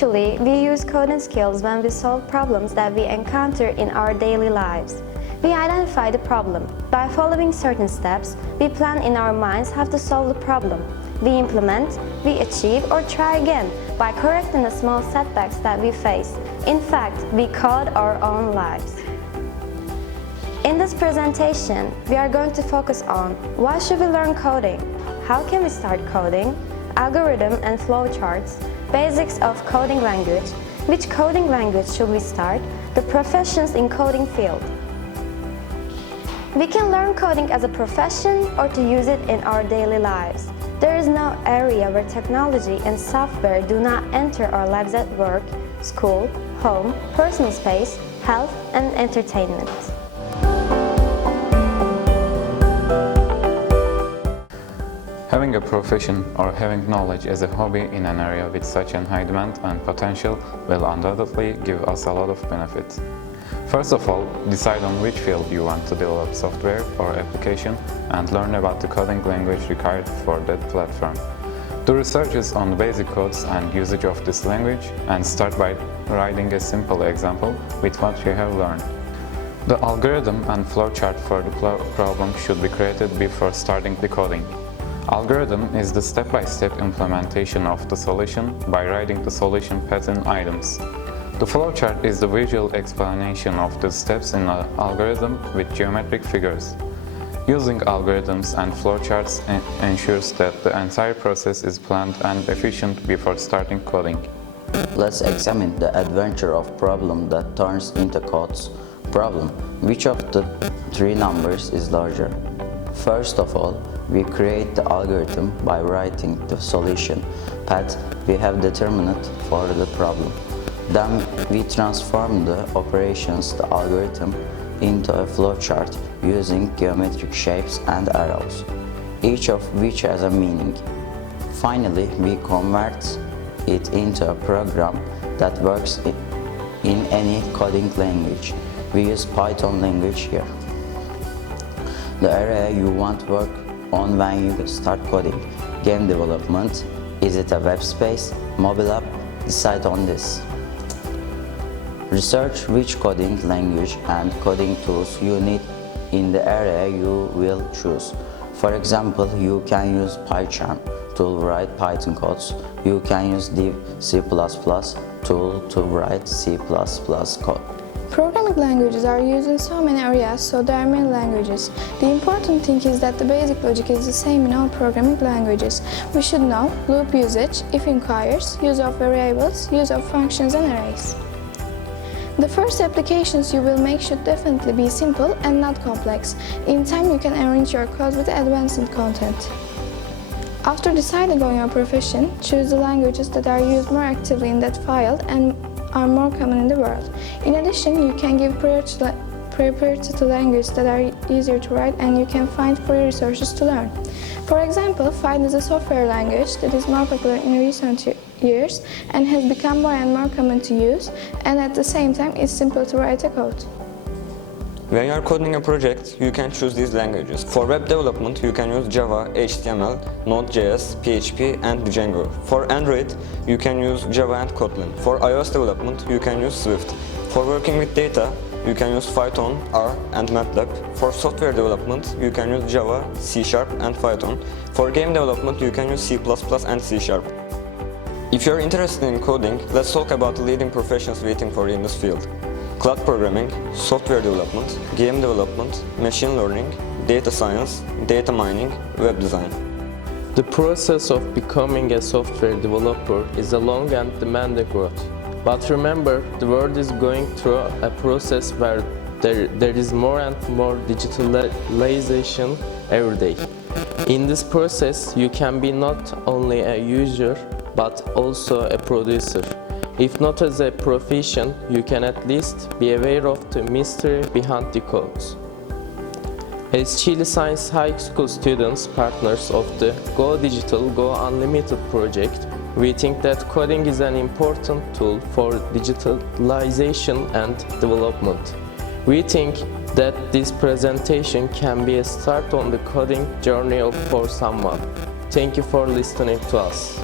Actually, we use coding skills when we solve problems that we encounter in our daily lives. We identify the problem. By following certain steps, we plan in our minds how to solve the problem. We implement, we achieve or try again by correcting the small setbacks that we face. In fact, we code our own lives. In this presentation, we are going to focus on why should we learn coding, how can we start coding, algorithm and flowcharts, basics of coding language, which coding language should we start, the professions in coding field. We can learn coding as a profession or to use it in our daily lives. There is no area where technology and software do not enter our lives at work, school, home, personal space, health, and entertainment. Having a profession or having knowledge as a hobby in an area with such a high demand and potential will undoubtedly give us a lot of benefits. First of all, decide on which field you want to develop software or application and learn about the coding language required for that platform. Do researches on the basic codes and usage of this language and start by writing a simple example with what you have learned. The algorithm and flowchart for the problem should be created before starting the coding. Algorithm is the step-by-step implementation of the solution by writing the solution pattern items. The flowchart is the visual explanation of the steps in an algorithm with geometric figures. Using algorithms and flowcharts ensures that the entire process is planned and efficient before starting coding. Let's examine the adventure of problem that turns into codes. Problem: which of the three numbers is larger? First of all, we create the algorithm by writing the solution path we have determined for the problem. Then we transform the operations, the algorithm, into a flowchart using geometric shapes and arrows, each of which has a meaning. Finally, we convert it into a program that works in any coding language. We use Python language here. The area you want to work on when you start coding: game development, is it a web space, mobile app? Decide on this. Research which coding language and coding tools you need in the area you will choose. For example, you can use PyCharm to write Python codes. You can use Div C++ tool to write C++ code. Programming languages are used in so many areas, so there are many languages. The important thing is that the basic logic is the same in all programming languages. We should know loop usage, if inquires, use of variables, use of functions and arrays. The first applications you will make should definitely be simple and not complex. In time you can arrange your code with advanced content. After deciding on your profession, choose the languages that are used more actively in that field and are more common in the world. In addition, you can give priority to languages that are easier to write and you can find free resources to learn. For example, Python is a software language that is more popular in recent years and has become more and more common to use, and at the same time it's simple to write a code. When you are coding a project, you can choose these languages. For web development, you can use Java, HTML, Node.js, PHP, and Django. For Android, you can use Java and Kotlin. For iOS development, you can use Swift. For working with data, you can use Python, R, and MATLAB. For software development, you can use Java, C#, and Python. For game development, you can use C++ and C#. If you are interested in coding, let's talk about the leading professions waiting for you in this field: cloud programming, software development, game development, machine learning, data science, data mining, web design. The process of becoming a software developer is a long and demanding road. But remember, the world is going through a process where there is more and more digitalization every day. In this process, you can be not only a user, but also a producer. If not as a profession, you can at least be aware of the mystery behind the codes. As Chile Science High School students, partners of the Go Digital, Go Unlimited project, we think that coding is an important tool for digitalization and development. We think that this presentation can be a start on the coding journey for someone. Thank you for listening to us.